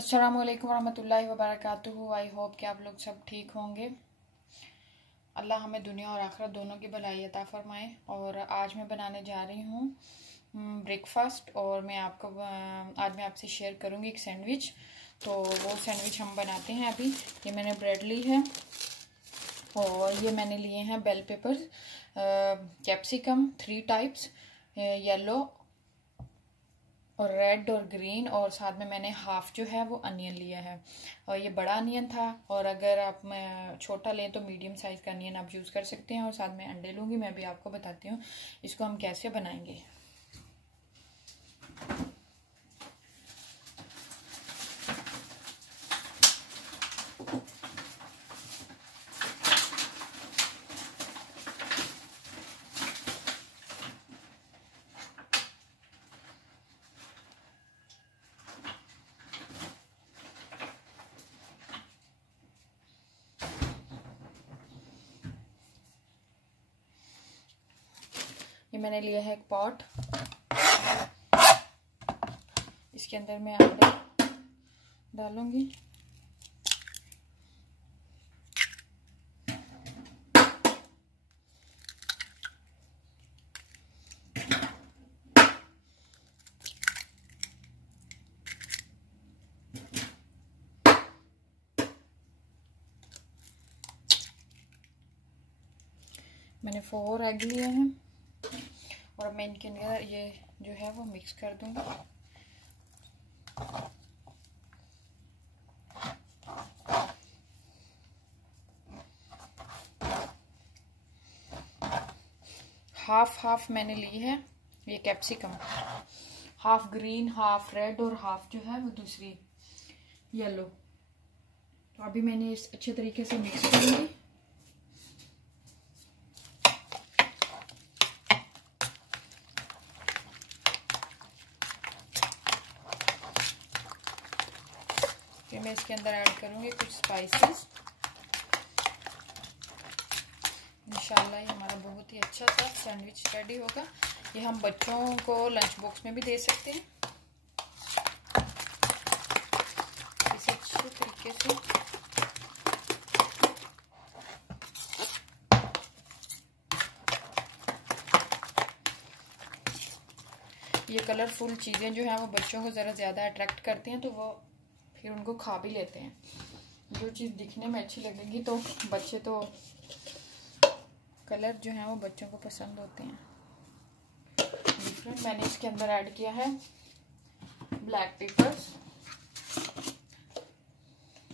अस्सलामुअलैकुम रहमतुल्लाहि व बरकातुहू। आई होप कि आप लोग सब ठीक होंगे। अल्लाह हमें दुनिया और आखिरत दोनों की भलाई अता फरमाए। और आज मैं बनाने जा रही हूँ ब्रेकफास्ट, और आज मैं आपसे शेयर करूँगी एक सैंडविच। तो वो सैंडविच हम बनाते हैं। अभी ये मैंने ब्रेड ली है, और ये मैंने लिए हैं bell pepper, capsicum 3 types, yellow और रेड और ग्रीन, और साथ में मैंने हाफ जो है वो अनियन लिया है। और ये बड़ा अनियन था, और अगर आप छोटा लें तो मीडियम साइज़ का अनियन आप यूज़ कर सकते हैं। और साथ में अंडे लूँगी। मैं भी आपको बताती हूँ इसको हम कैसे बनाएंगे। ये मैंने लिया है एक पॉट, इसके अंदर मैं अंडे डालूंगी। मैंने 4 एग लिए हैं, और मैं इनके अंदर ये जो है वो मिक्स कर दूंगी। हाफ मैंने ली है ये capsicum, half green half red और हाफ जो है वो दूसरी येलो। तो अभी मैंने इस अच्छे तरीके से मिक्स करूंगी। फिर मैं इसके अंदर ऐड करूंगी कुछ स्पाइसेस। इंशाल्लाह ये हमारा बहुत ही अच्छा सा सैंडविच रेडी होगा। ये हम बच्चों को लंच बॉक्स में भी दे सकते हैं। इसे अच्छे तरीके से ये कलरफुल चीज़ें जो हैं वो बच्चों को ज़रा ज़्यादा अट्रैक्ट करती हैं, तो वो फिर उनको खा भी लेते हैं। जो चीज़ दिखने में अच्छी लगेगी तो बच्चे तो कलर जो हैं वो बच्चों को पसंद होते हैं। डिफरेंट मैंने इसके अंदर ऐड किया है ब्लैक पेपर्स।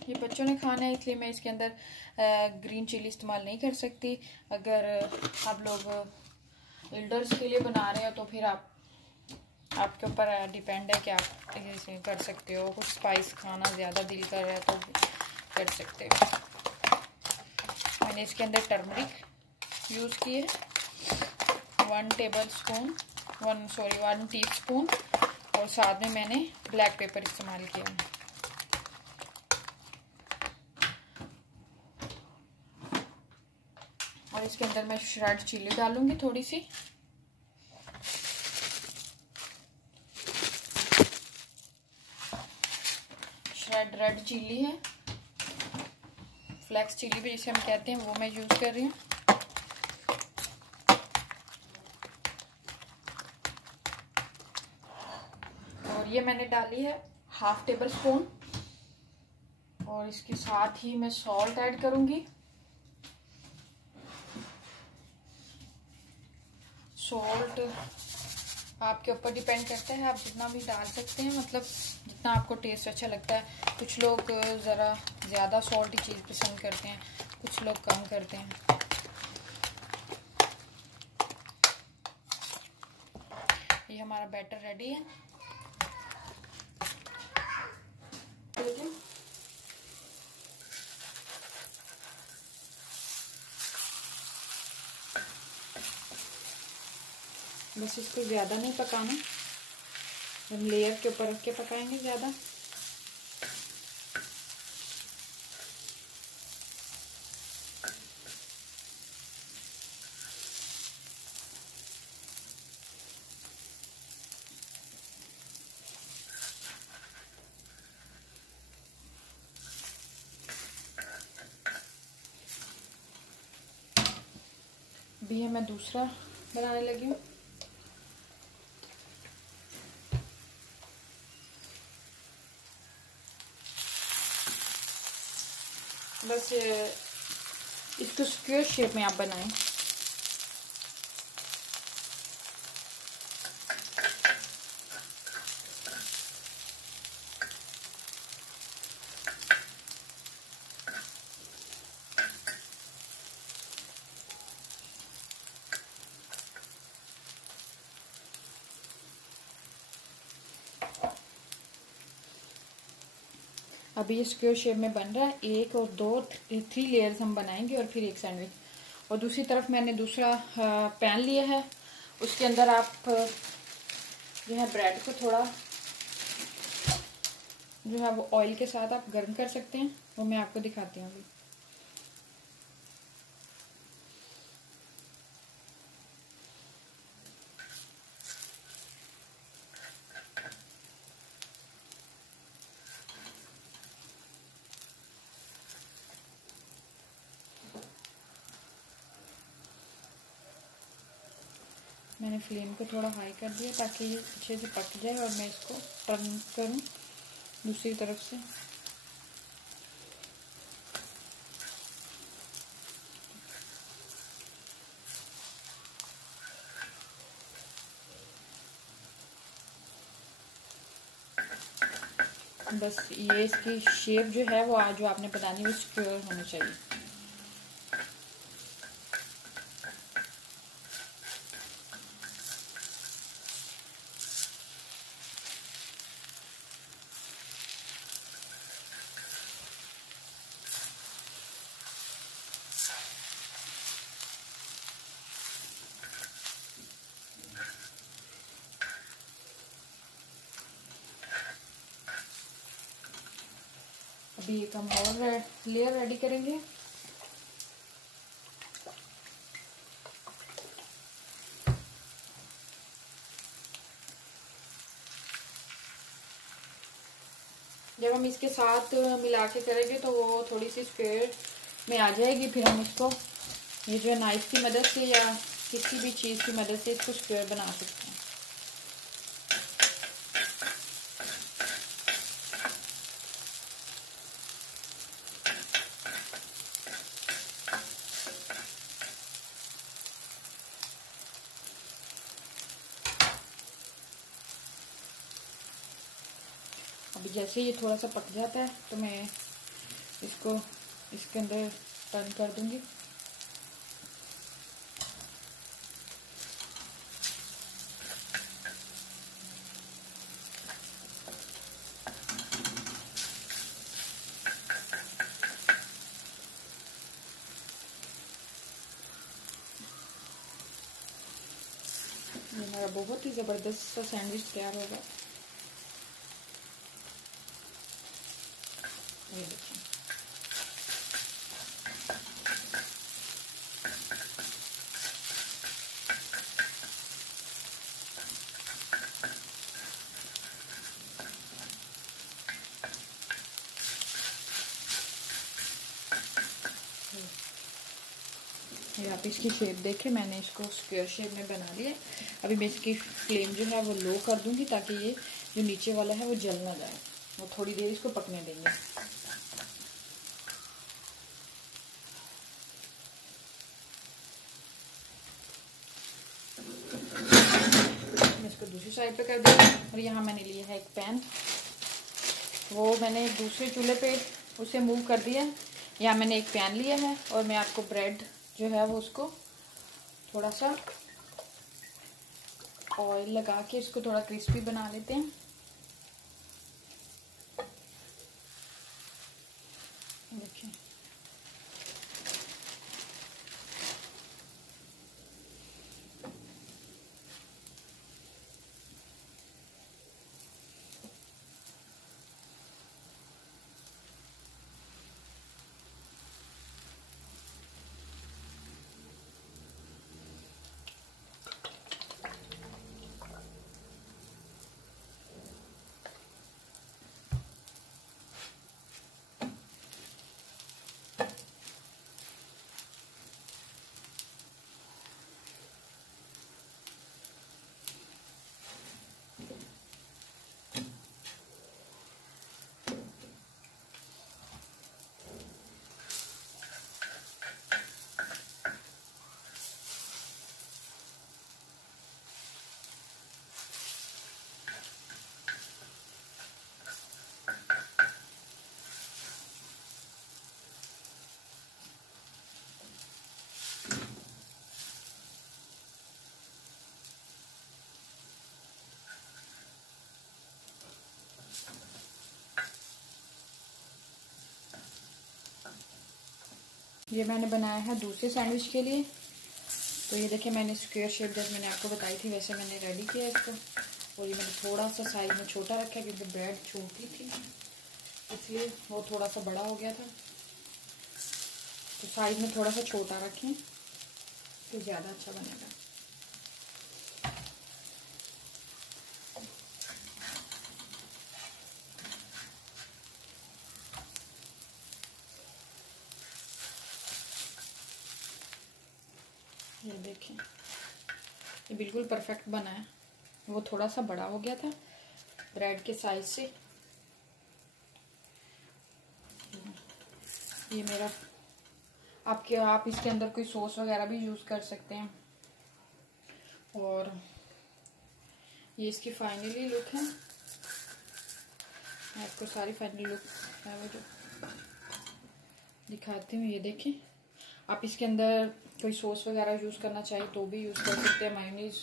ये बच्चों ने खाना है, इसलिए मैं इसके अंदर ग्रीन चिली इस्तेमाल नहीं कर सकती। अगर आप लोग एल्डर्स के लिए बना रहे हो तो फिर आपके ऊपर डिपेंड है कि आप इसे कर सकते हो। कुछ स्पाइस खाना ज़्यादा दिल कर रहा है तो कर सकते हो। मैंने इसके अंदर टर्मरिक यूज़ किए 1 टीस्पून, और साथ में मैंने ब्लैक पेपर इस्तेमाल किया। और इसके अंदर मैं श्रेड चिली डालूंगी थोड़ी सी। श्रेड रेड चिली है, फ्लेक्स चिली भी जिसे हम कहते हैं, वो मैं यूज़ कर रही हूँ। और ये मैंने डाली है हाफ टेबल स्पून, और इसके साथ ही मैं सॉल्ट ऐड करूँगी। सॉल्ट आपके ऊपर डिपेंड करता है, आप जितना भी डाल सकते हैं, मतलब जितना आपको टेस्ट अच्छा लगता है। कुछ लोग ज़रा ज़्यादा सॉल्टी चीज़ पसंद करते हैं, कुछ लोग कम करते हैं। ये हमारा बैटर रेडी है। बस इसको ज़्यादा नहीं पकाना, हम लेयर के ऊपर रख के पकाएंगे ज़्यादा। भी है मैं दूसरा बनाने लगी हूँ। बस इसको स्क्वायर शेप में आप बनाएं। अभी ये स्क्वायर शेप में बन रहा है। एक और दो 3 लेयर्स हम बनाएंगे और फिर एक सैंडविच। और दूसरी तरफ मैंने दूसरा पैन लिया है, उसके अंदर आप जो है ब्रेड को थोड़ा जो है वो ऑयल के साथ आप गर्म कर सकते हैं, वो मैं आपको दिखाती हूँ अभी। मैंने फ्लेम को थोड़ा हाई कर दिया ताकि ये अच्छे से पक जाए और मैं इसको टर्न करूँ दूसरी तरफ से। बस ये इसकी शेप जो है वो आज जो आपने बनानी है वो स्क्वायर होनी चाहिए। अभी एक हम और लेयर रेडी करेंगे। जब हम इसके साथ मिला के करेंगे तो वो थोड़ी सी स्क्वायर में आ जाएगी। फिर हम इसको ये जो है नाइफ की मदद से या किसी भी चीज़ की मदद से इसको स्क्वायर बना सकते हैं। अभी जैसे ये थोड़ा सा पक जाता है तो मैं इसको इसके अंदर टर्न कर दूंगी। ये हमारा बहुत ही ज़बरदस्त सा सैंडविच तैयार होगा। ये देखिए, ये आप इसकी शेप देखें, मैंने इसको स्क्वायर शेप में बना लिया। अभी मैं इसकी फ्लेम जो है वो लो कर दूंगी ताकि ये जो नीचे वाला है वो जल ना जाए। वो थोड़ी देर इसको पकने देंगे। मैं इसको दूसरी साइड पे कर दूंगी। और यहाँ मैंने लिया है एक पैन, वो मैंने दूसरे चूल्हे पे उसे मूव कर दिया। यहाँ मैंने एक पैन लिया है और मैं आपको ब्रेड जो है वो उसको थोड़ा सा ऑयल लगा के इसको थोड़ा क्रिस्पी बना लेते हैं। देखिए, ये मैंने बनाया है दूसरे सैंडविच के लिए। तो ये देखिए मैंने स्क्वायर शेप जैसे मैंने आपको बताई थी वैसे मैंने रेडी किया इसको। और ये मैंने थोड़ा सा साइज में छोटा रखा है क्योंकि ब्रेड छोटी थी इसलिए वो थोड़ा सा बड़ा हो गया था। तो साइज में थोड़ा सा छोटा रखें तो ज़्यादा अच्छा बनेगा। ये देखें ये बिल्कुल परफेक्ट बना है। वो थोड़ा सा बड़ा हो गया था ब्रेड के साइज से। ये मेरा आप इसके अंदर कोई सॉस वगैरह भी यूज़ कर सकते हैं। और ये इसकी फाइनली लुक है। मैं आपको सारी फाइनली लुक है वो जो दिखाती हूँ। ये देखें आप इसके अंदर कोई सॉस वगैरह यूज़ करना चाहे तो भी यूज़ कर सकते हैं। मायोनीज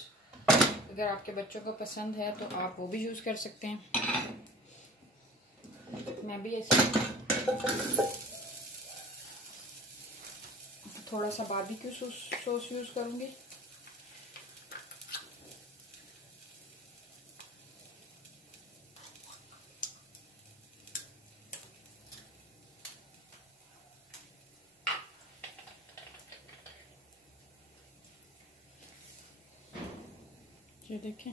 अगर आपके बच्चों को पसंद है तो आप वो भी यूज़ कर सकते हैं। मैं भी ऐसे थोड़ा सा बारबेक्यू सॉस यूज़ करूँगी। ये देखें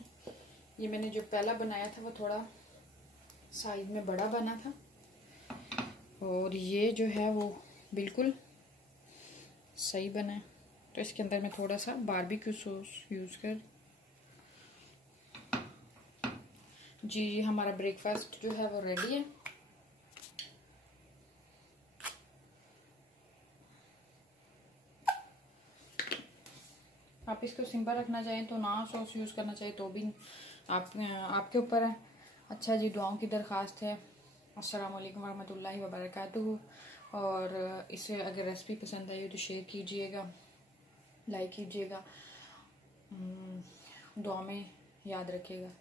ये मैंने जो पहला बनाया था वो थोड़ा साइज में बड़ा बना था और ये जो है वो बिल्कुल सही बना है। तो इसके अंदर मैं थोड़ा सा बारबेक्यू सॉस यूज़ कर जी हमारा ब्रेकफास्ट जो है वो रेडी है। आप इसको सिंपल रखना चाहें तो ना सॉस यूज़ करना चाहिए तो भी आपके ऊपर है। अच्छा जी दुआओं की दरख्वास्त है। अस्सलाम वालेकुम रहमतुल्लाहि व बरकातुहू। और इसे अगर रेसिपी पसंद आई हो तो शेयर कीजिएगा, लाइक कीजिएगा, दुआ में याद रखिएगा।